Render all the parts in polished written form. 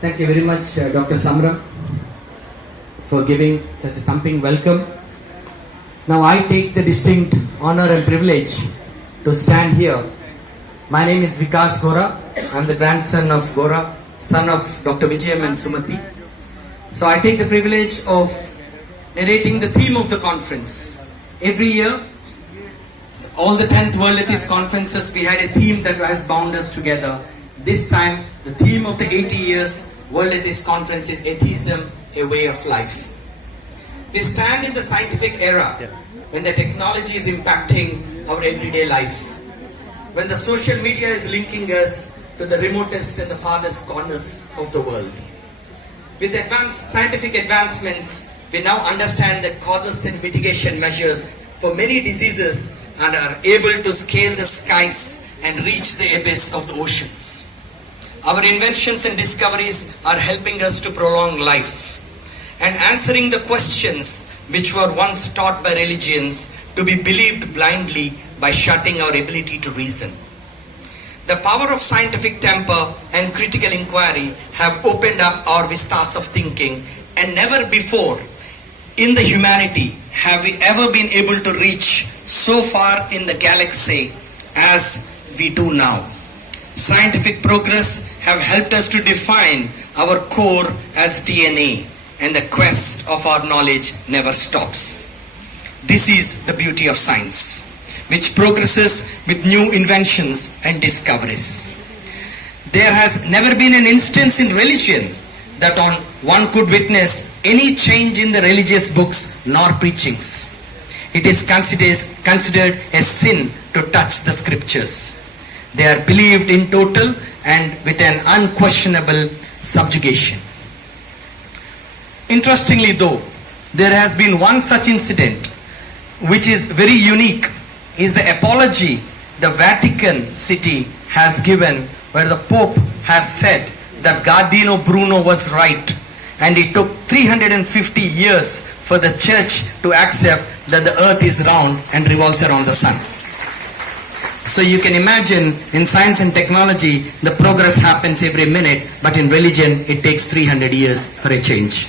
Thank you very much, Dr. Samra, for giving such a thumping welcome. Now I take the distinct honor and privilege to stand here. My name is Vikas Gora. I am the grandson of Gora, son of Dr. Vijayawada and Sumati. So I take the privilege of narrating the theme of the conference. Every year, all the 10th World Atheist Conferences, we had a theme that has bound us together. This time, the theme of the 80 years World Atheist Conference is Atheism, a Way of Life. We stand in the scientific era when the technology is impacting our everyday life, when the social media is linking us to the remotest and the farthest corners of the world. With advanced scientific advancements, we now understand the causes and mitigation measures for many diseases and are able to scale the skies and reach the abyss of the oceans. Our inventions and discoveries are helping us to prolong life and answering the questions which were once taught by religions to be believed blindly by shutting our ability to reason. The power of scientific temper and critical inquiry have opened up our vistas of thinking, and never before in the humanity have we ever been able to reach so far in the galaxy as we do now. Scientific progress have helped us to define our core as DNA, and the quest of our knowledge never stops. This is the beauty of science, which progresses with new inventions and discoveries. There has never been an instance in religion that one could witness any change in the religious books nor preachings. It is considered a sin to touch the scriptures. They are believed in total and with an unquestionable subjugation. Interestingly though, there has been one such incident which is very unique, is the apology the Vatican City has given, where the Pope has said that Giordano Bruno was right, and it took 350 years for the church to accept that the earth is round and revolves around the sun. So you can imagine, in science and technology, the progress happens every minute, but in religion, it takes 300 years for a change.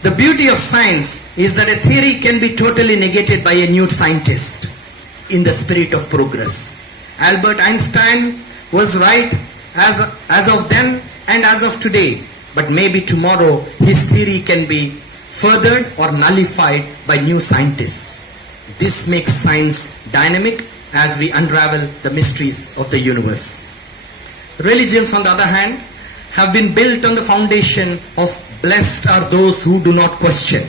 The beauty of science is that a theory can be totally negated by a new scientist in the spirit of progress. Albert Einstein was right as of then and as of today, but maybe tomorrow his theory can be furthered or nullified by new scientists. This makes science dynamic as we unravel the mysteries of the universe. Religions, on the other hand, have been built on the foundation of blessed are those who do not question.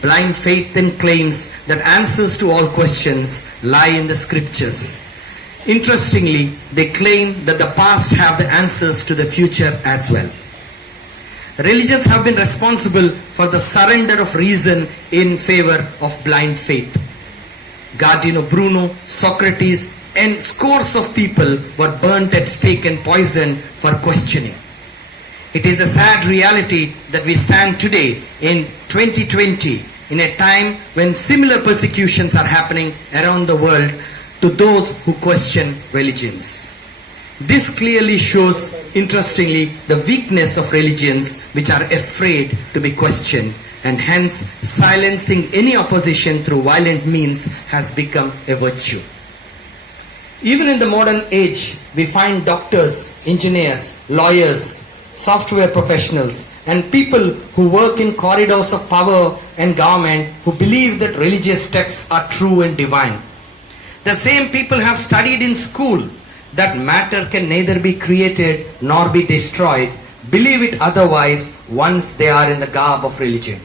Blind faith then claims that answers to all questions lie in the scriptures. Interestingly, they claim that the past have the answers to the future as well. Religions have been responsible for the surrender of reason in favor of blind faith. Giordano Bruno, Socrates, and scores of people were burnt at stake and poisoned for questioning. It is a sad reality that we stand today in 2020 in a time when similar persecutions are happening around the world to those who question religions. This clearly shows, interestingly, the weakness of religions which are afraid to be questioned, and hence silencing any opposition through violent means has become a virtue. Even in the modern age, we find doctors, engineers, lawyers, software professionals, and people who work in corridors of power and government who believe that religious texts are true and divine. The same people have studied in school that matter can neither be created nor be destroyed, believe it otherwise once they are in the garb of religion.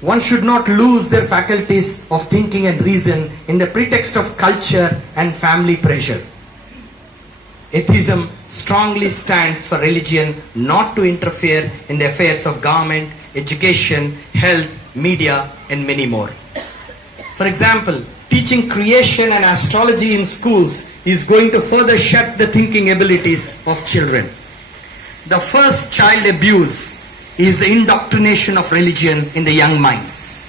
One should not lose their faculties of thinking and reason in the pretext of culture and family pressure. Atheism strongly stands for religion not to interfere in the affairs of government, education, health, media, and many more. For example, teaching creation and astrology in schools is going to further shut the thinking abilities of children. The first child abuse is the indoctrination of religion in the young minds.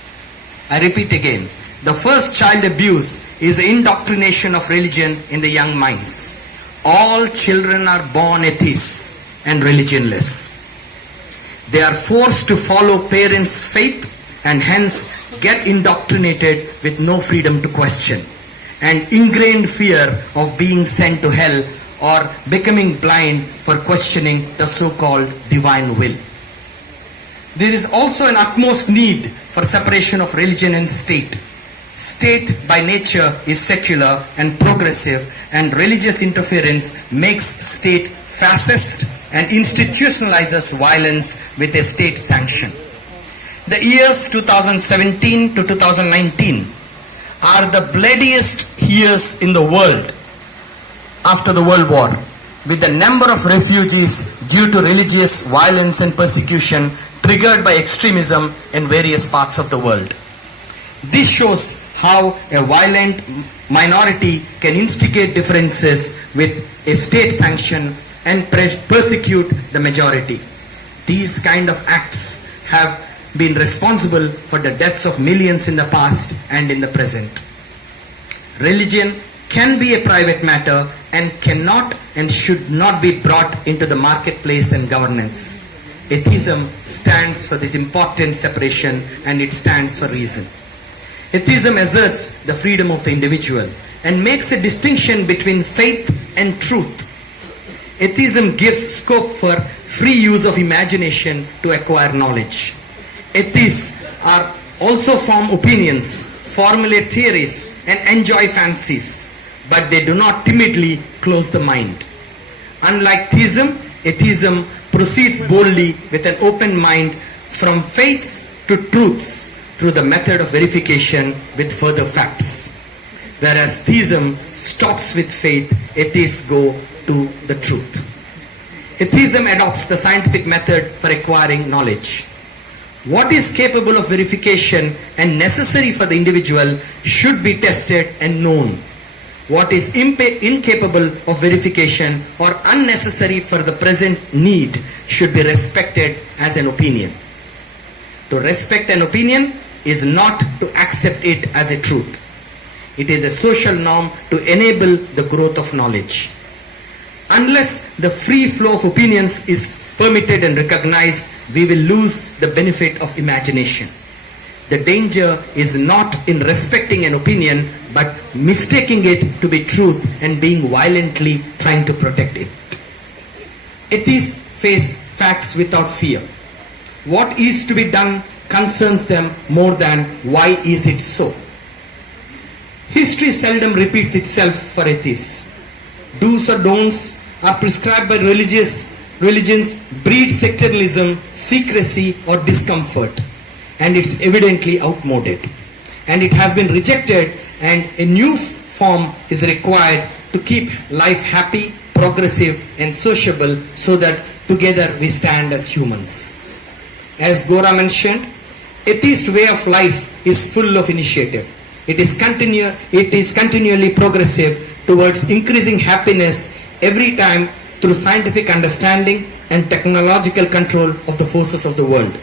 I repeat again, the first child abuse is the indoctrination of religion in the young minds. All children are born atheists. and religionless. They are forced to follow parents' faith and hence get indoctrinated with no freedom to question and ingrained fear of being sent to hell or becoming blind for questioning the so-called divine will. There is also an utmost need for separation of religion and state. State by nature is secular and progressive, and religious interference makes state fascist and institutionalizes violence with a state sanction. The years 2017 to 2019 are the bloodiest years in the world after the World War, with the number of refugees due to religious violence and persecution triggered by extremism in various parts of the world. This shows how a violent minority can instigate differences with a state sanction and persecute the majority. These kind of acts have been responsible for the deaths of millions in the past and in the present. Religion can be a private matter and cannot and should not be brought into the marketplace and governance. Atheism stands for this important separation, and it stands for reason. Atheism asserts the freedom of the individual and makes a distinction between faith and truth. Atheism gives scope for free use of imagination to acquire knowledge. Atheists are also form opinions, formulate theories, and enjoy fancies, but they do not timidly close the mind. Unlike theism, atheism proceeds boldly with an open mind from faiths to truths through the method of verification with further facts. Whereas theism stops with faith, atheists go to the truth. Atheism adopts the scientific method for acquiring knowledge. What is capable of verification and necessary for the individual should be tested and known. What is incapable of verification or unnecessary for the present need should be respected as an opinion. To respect an opinion is not to accept it as a truth. It is a social norm to enable the growth of knowledge. Unless the free flow of opinions is permitted and recognized, we will lose the benefit of imagination. The danger is not in respecting an opinion, but mistaking it to be truth and being violently trying to protect it. Atheists face facts without fear. What is to be done concerns them more than why is it so. History seldom repeats itself for atheists. Do's or don'ts are prescribed by religions breed sectarianism, secrecy or discomfort, and it's evidently outmoded. And it has been rejected, and a new form is required to keep life happy, progressive and sociable, so that together we stand as humans. As Gora mentioned, atheist way of life is full of initiative. It is continually progressive towards increasing happiness every time through scientific understanding and technological control of the forces of the world.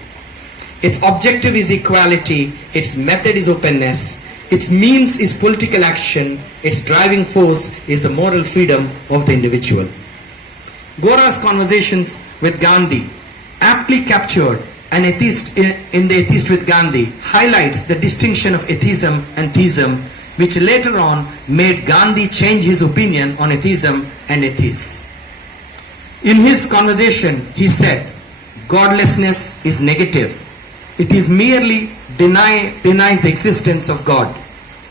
Its objective is equality, its method is openness, its means is political action, its driving force is the moral freedom of the individual. Gora's conversations with Gandhi aptly captured an atheist in the Atheist with Gandhi highlights the distinction of atheism and theism, which later on made Gandhi change his opinion on atheism and atheists. In his conversation, he said, "Godlessness is negative. It is merely denies the existence of God.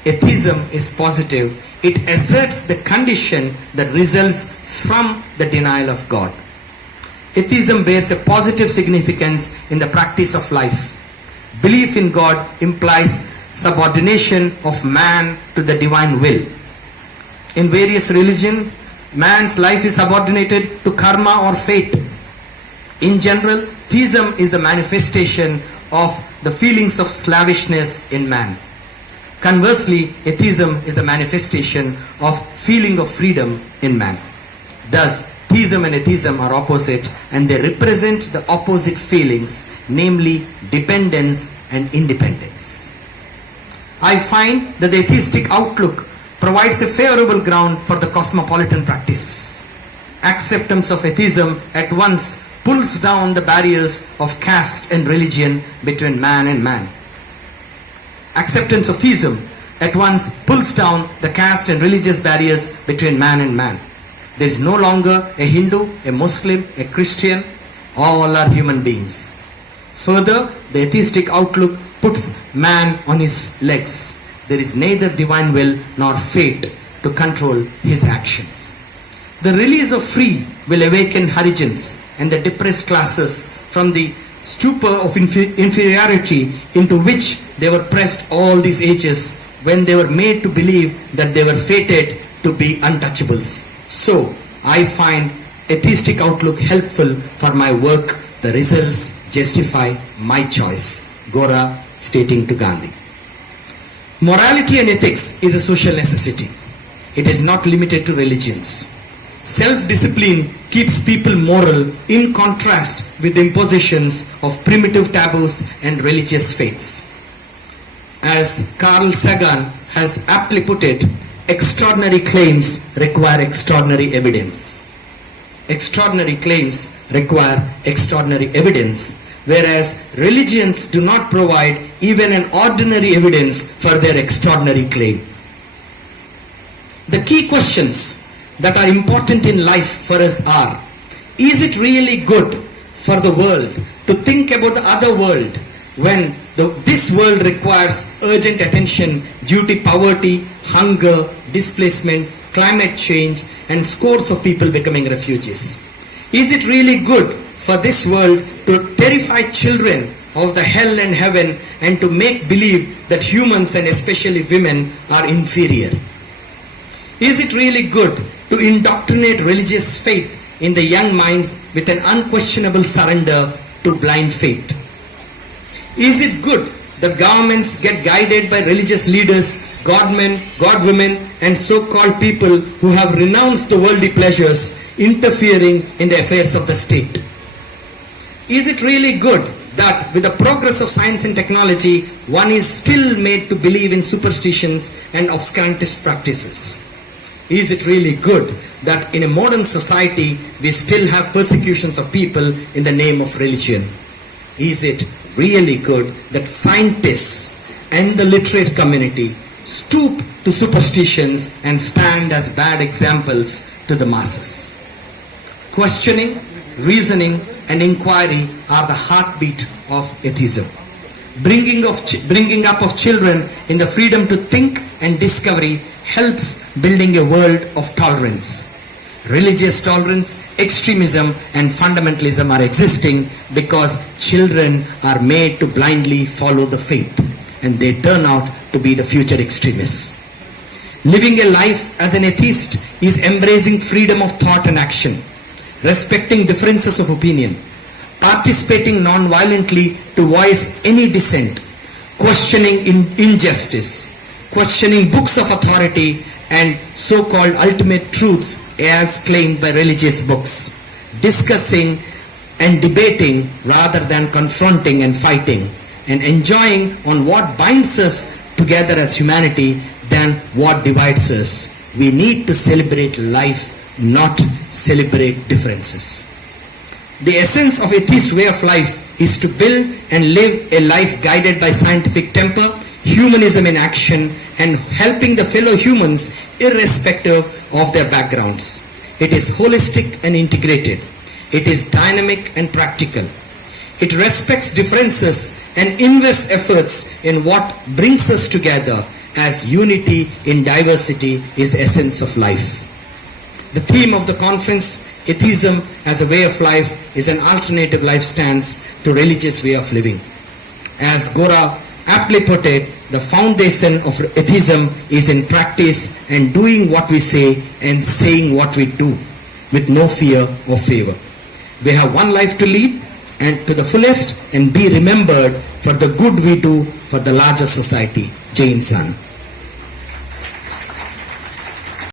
Atheism is positive. It asserts the condition that results from the denial of God." Atheism bears a positive significance in the practice of life. Belief in God implies subordination of man to the divine will. In various religions, man's life is subordinated to karma or fate. In general, theism is the manifestation of the feelings of slavishness in man. Conversely, atheism is the manifestation of feeling of freedom in man. Thus, theism and atheism are opposite, and they represent the opposite feelings, namely dependence and independence. I find that the atheistic outlook provides a favorable ground for the cosmopolitan practices. acceptance of atheism at once pulls down the barriers of caste and religion between man and man. Acceptance of theism at once pulls down the caste and religious barriers between man and man. There is no longer a Hindu, a Muslim, a Christian. All are human beings. Further, the atheistic outlook puts man on his legs. There is neither divine will nor fate to control his actions. The release of free will awaken Harijans and the depressed classes from the stupor of inferiority into which they were pressed all these ages, when they were made to believe that they were fated to be untouchables. So, I find atheistic outlook helpful for my work. The results justify my choice. Gora stating to Gandhi. Morality and ethics is a social necessity. It is not limited to religions. Self-discipline keeps people moral in contrast with the impositions of primitive taboos and religious faiths. As Carl Sagan has aptly put it, extraordinary claims require extraordinary evidence. Extraordinary claims require extraordinary evidence, whereas religions do not provide even an ordinary evidence for their extraordinary claim. The key questions that are important in life for us are: is it really good for the world to think about the other world when this world requires urgent attention due to poverty, hunger, displacement, climate change, and scores of people becoming refugees? Is it really good for this world to terrify children of the hell and heaven and to make believe that humans, and especially women, are inferior? Is it really good to indoctrinate religious faith in the young minds with an unquestionable surrender to blind faith? Is it good that governments get guided by religious leaders, godmen, godwomen, and so-called people who have renounced the worldly pleasures, interfering in the affairs of the state? Is it really good that with the progress of science and technology, one is still made to believe in superstitions and obscurantist practices? Is it really good that in a modern society we still have persecutions of people in the name of religion? Is it really good that scientists and the literate community stoop to superstitions and stand as bad examples to the masses? Questioning, reasoning, and inquiry are the heartbeat of atheism. Bringing up of children in the freedom to think and discovery helps building a world of tolerance. Religious tolerance, extremism, and fundamentalism are existing because children are made to blindly follow the faith, and they turn out to be the future extremists. Living a life as an atheist is embracing freedom of thought and action, respecting differences of opinion, participating non-violently to voice any dissent, questioning injustice, questioning books of authority and so-called ultimate truths as claimed by religious books, discussing and debating rather than confronting and fighting, and enjoying on what binds us together as humanity than what divides us. We need to celebrate life, not celebrate differences. The essence of atheist way of life is to build and live a life guided by scientific temper, humanism in action, and helping the fellow humans irrespective of their backgrounds. It is holistic and integrated. It is dynamic and practical. It respects differences and invests efforts in what brings us together, as unity in diversity is the essence of life. The theme of the conference, Atheism as a Way of Life, is an alternative life stance to religious way of living. As Gora aptly put it, the foundation of atheism is in practice and doing what we say and saying what we do with no fear or favor. We have one life to lead and to the fullest, and be remembered for the good we do for the larger society. Jai Hind.